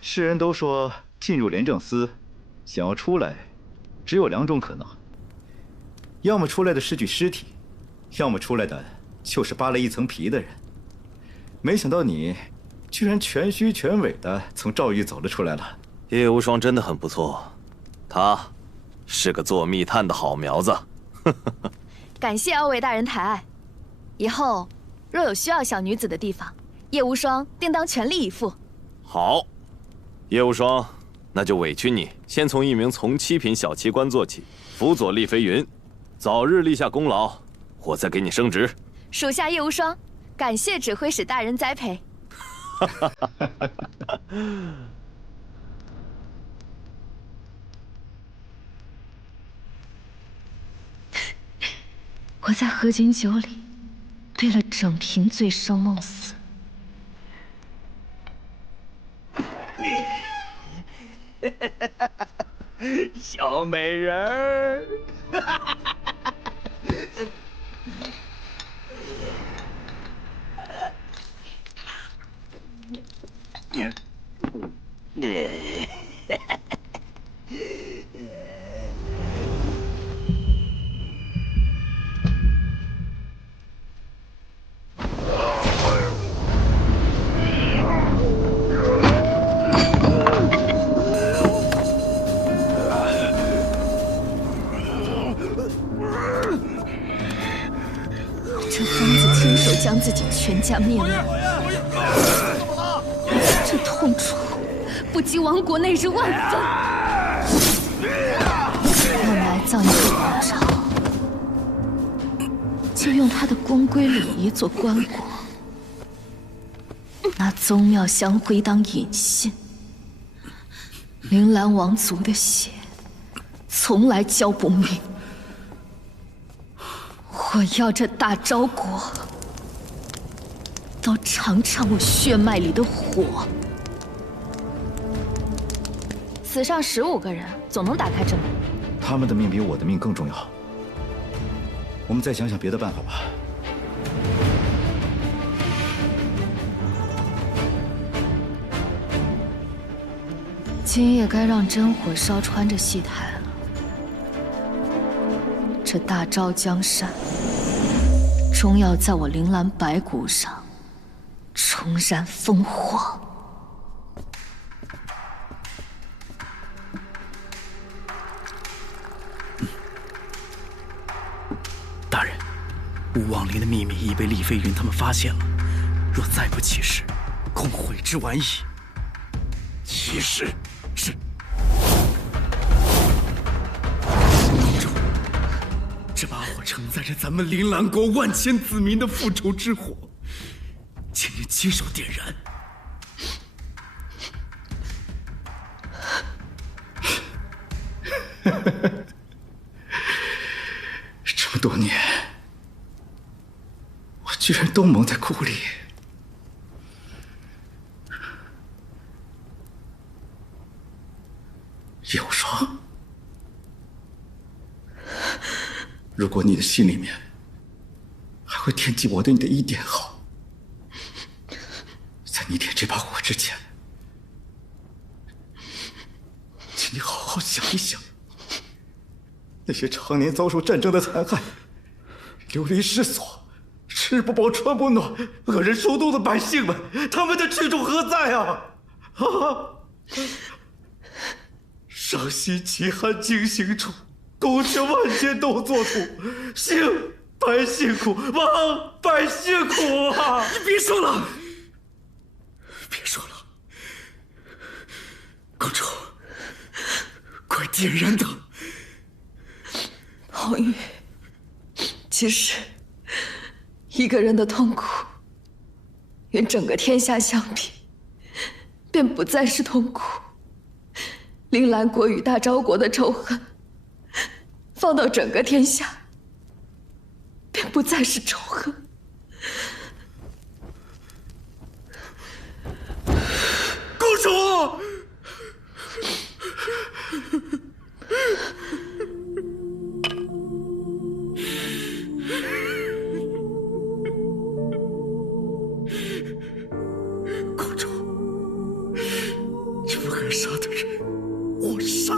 世人都说进入廉政司，想要出来，只有2种可能：要么出来的是具尸体，要么出来的就是扒了一层皮的人。没想到你居然全虚全伪的从赵狱走了出来了。叶无双真的很不错，他是个做密探的好苗子。感谢2位大人抬爱，以后若有需要小女子的地方，叶无双定当全力以赴。好，叶无双，那就委屈你先从一名从7品小旗官做起，辅佐厉飞云，早日立下功劳，我再给你升职。属下叶无双，感谢指挥使大人栽培。我在合卺酒里兑了整瓶醉生梦死。小美人儿。这疯子亲手将自己全家灭门，这痛楚不及亡国那日万分。我埋葬一个王朝，就用他的宫规礼仪做棺椁，拿宗庙香灰当引信。铃兰王族的血，从来浇不灭。我要这大昭国都尝尝我血脉里的火。死上15个人，总能打开这门。他们的命比我的命更重要。我们再想想别的办法吧。今夜该让真火烧穿这戏台了。这大昭江山，终要在我铃兰白骨上重燃烽火。大人，巫王陵的秘密已被厉飞云他们发现了，若再不起事，恐悔之晚矣。起事。是。公主，这把火承载着咱们铃兰国万千子民的复仇之火，请您亲手点燃。这么多年，我居然都蒙在鼓里。叶无双，如果你的心里面还会惦记我对你的一点好，在你点这把火之前，请你好好想一想，那些常年遭受战争的残害、流离失所、吃不饱穿不暖、恶人殊途的百姓们，他们的去处何在啊？上西奇汉经行处，宫阙万千都作土，兴百姓苦，亡百姓苦啊！你别说了，别说了，公主，快点燃它！红玉，其实一个人的痛苦，与整个天下相比，便不再是痛苦。铃兰国与大昭国的仇恨，放到整个天下，便不再是仇恨。公主，公主，你不该杀的人，我杀；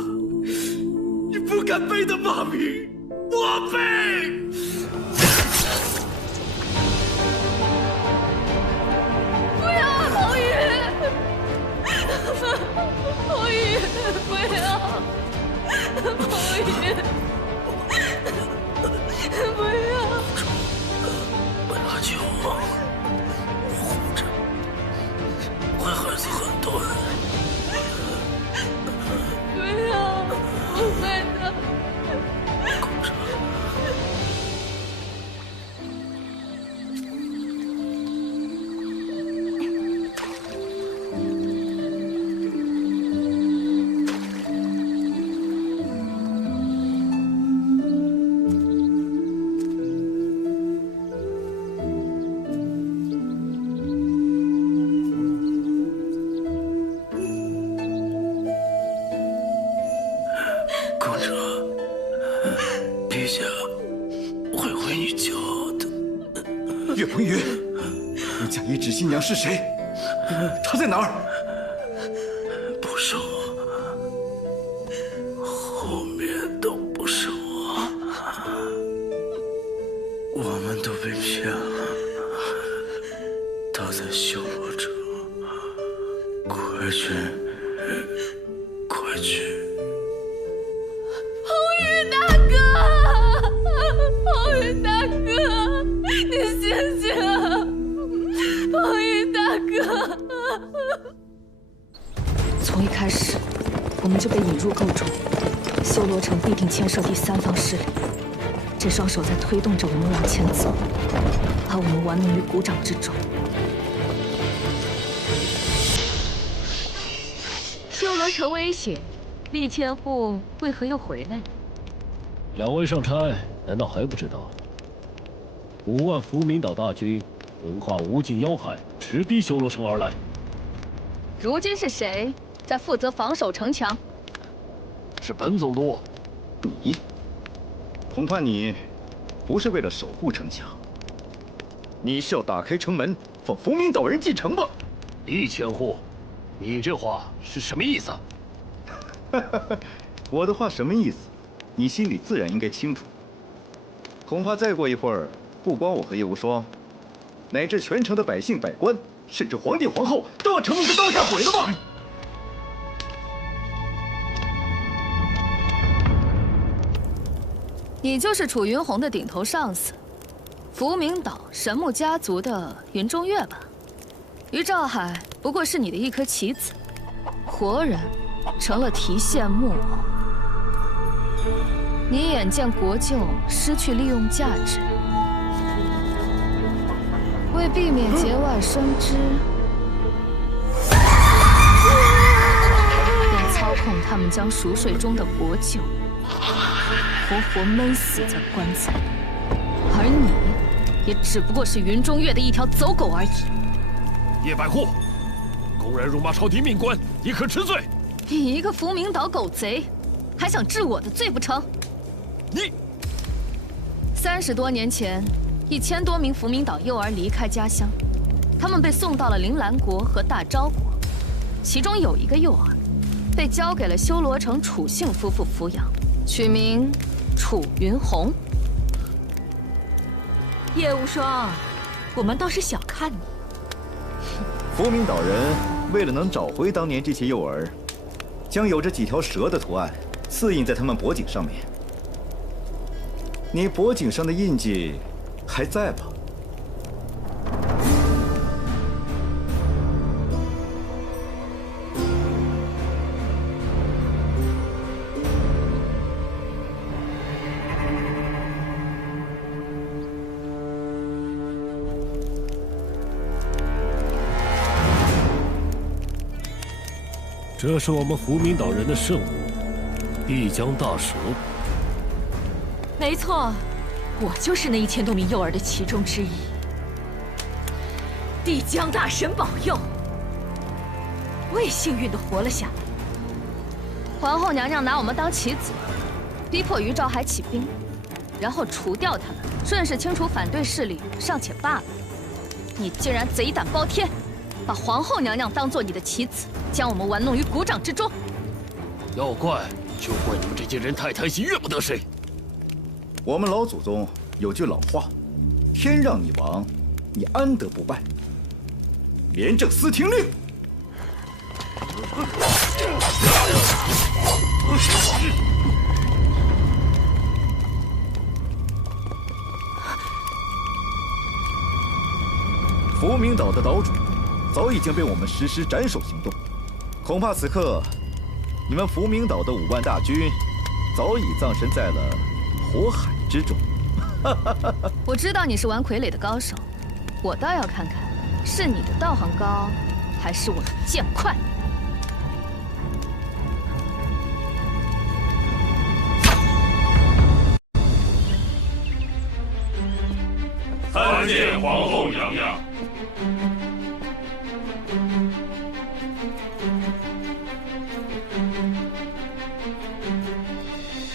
你不该背的骂名，我背。不要，红玉！红玉，不要！红玉，不要！不要救我！我活着会害死很多人。不要，不会的。公主。岳鹏云，你假意指新娘是谁？她在哪儿？不是我，后面都不是我，我们都被骗了。他在修罗城，快去，快去！红玉大哥，红玉大哥，你醒醒！红玉大哥。从一开始，我们就被引入构筑，修罗城必定牵涉第三方势力。这双手在推动着我们往前走，把我们玩弄于股掌之中。修罗城危险，厉千户为何又回来？两位上差，难道还不知道？5万伏明岛大军横跨无尽妖海，直逼修罗城而来。如今是谁在负责防守城墙？是本总督。你，恐怕你不是为了守护城墙，你是要打开城门，放伏明岛人进城吧？厉千户，你这话是什么意思？我的话什么意思？你心里自然应该清楚。恐怕再过一会儿，不光我和叶无双，乃至全城的百姓百官，甚至皇帝皇后，都要成你的刀下鬼了吧？你就是楚云鸿的顶头上司，福明岛神木家族的云中月吧？于兆海不过是你的一颗棋子，活人成了提线木偶。你眼见国舅失去利用价值，为避免节外生枝，便操控他们将熟睡中的国舅活活闷死在棺材里，而你也只不过是云中月的一条走狗而已。叶百户，公然辱骂朝廷命官，亦可治罪。你一个福明岛狗贼，还想治我的罪不成？你30多年前，1000多名福明岛幼儿离开家乡，他们被送到了铃兰国和大昭国，其中有一个幼儿被交给了修罗城楚姓夫妇抚养，取名楚云鸿。叶无双，我们倒是小看你。福明岛人为了能找回当年这些幼儿，将有着几条蛇的图案刺印在他们脖颈上面。你脖颈上的印记还在吧？这是我们福明岛人的圣物——帝江大蛇。没错，我就是那1000多名幼儿的其中之一。帝江大神保佑，我也幸运地活了下来。皇后娘娘拿我们当棋子，逼迫于兆海起兵，然后除掉他们，顺势清除反对势力，尚且罢了。你竟然贼胆包天，把皇后娘娘当做你的棋子，将我们玩弄于股掌之中。要怪就怪你们这些人太贪心，怨不得谁。我们老祖宗有句老话：“天让你亡，你安得不败？”廉政司听令。福明岛的岛主早已经被我们实施斩首行动，恐怕此刻你们福明岛的5万大军早已葬身在了火海之中。我知道你是玩傀儡的高手，我倒要看看是你的道行高，还是我的剑快。参见皇后娘娘。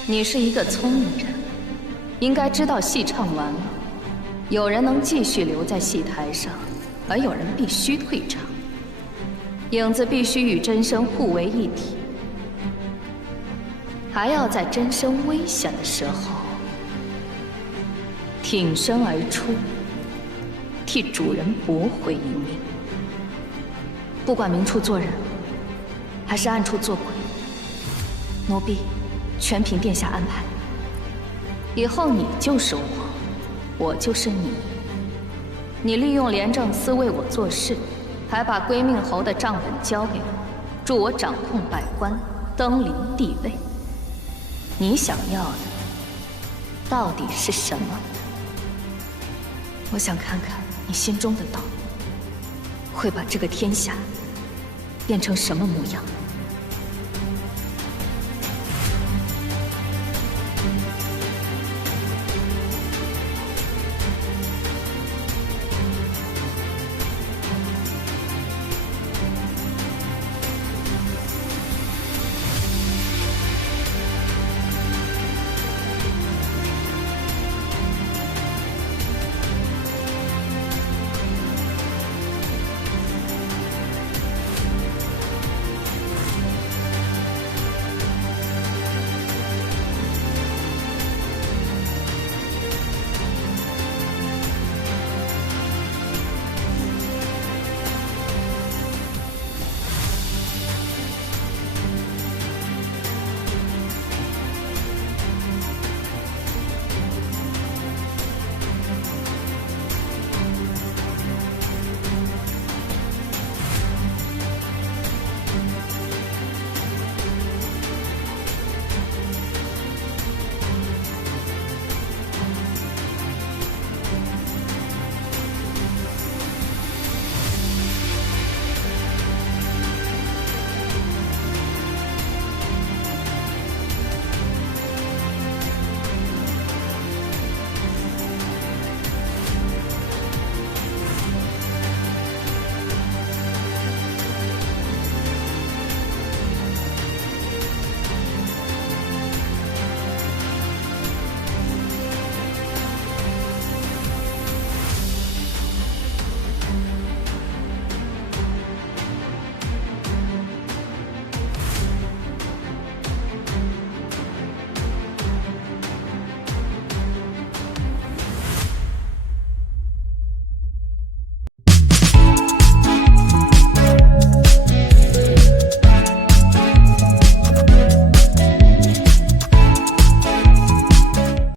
你是一个聪明人，应该知道戏唱完了，有人能继续留在戏台上，而有人必须退场。影子必须与真身互为一体，还要在真身危险的时候挺身而出，替主人驳回一命。不管明处做人，还是暗处做鬼，奴婢全凭殿下安排。以后你就是我，我就是你。你利用廉政司为我做事，还把归命侯的账本交给我，助我掌控百官，登临帝位。你想要的到底是什么？我想看看你心中的道，会把这个天下变成什么模样。